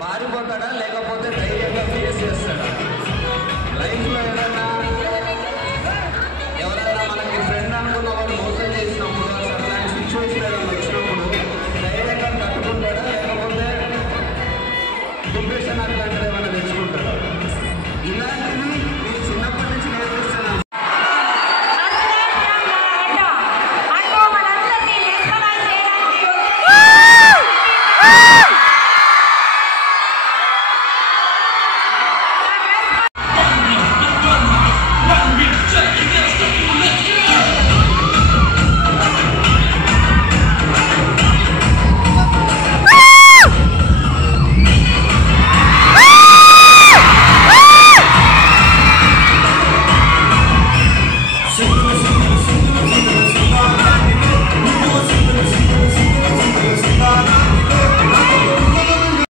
పారిపోతాడా లేకపోతే ధైర్యంగా ఫేస్ చేస్తాడా? లైఫ్లో ఎవరైనా మనకి ఫ్రెండ్ అనుకున్న వాళ్ళు మోసం చేసినప్పుడు అట్లాంటి సిచ్యువేషన్ వచ్చినప్పుడు ధైర్యంగా తట్టుకుంటాడా లేకపోతే డిప్రెషన్ అట్లాంటిది ఏమైనా తెచ్చుకుంటాడా? ఇలాంటివి